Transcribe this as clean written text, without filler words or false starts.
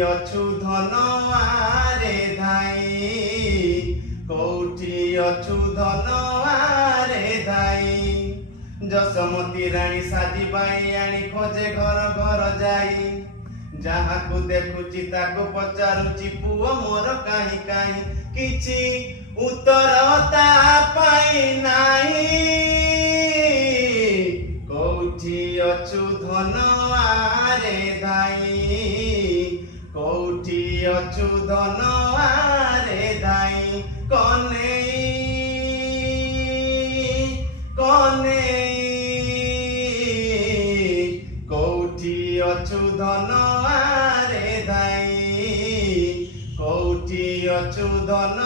अछु धन आरे धाई कौटी अछु धन आरे धाई जसमती राणी साजी पाई आनी खोजे घर घर जाई जहाँ को देखुची ताको पचारुची पुओ मोर काई काई किछि उत्तरता पाई नाही कौटी अछु धन आरे धाई कौटी अछु धन आरे धाई कनेई कनेई कौटी अछु धन आरे धाई कौटी अछु धन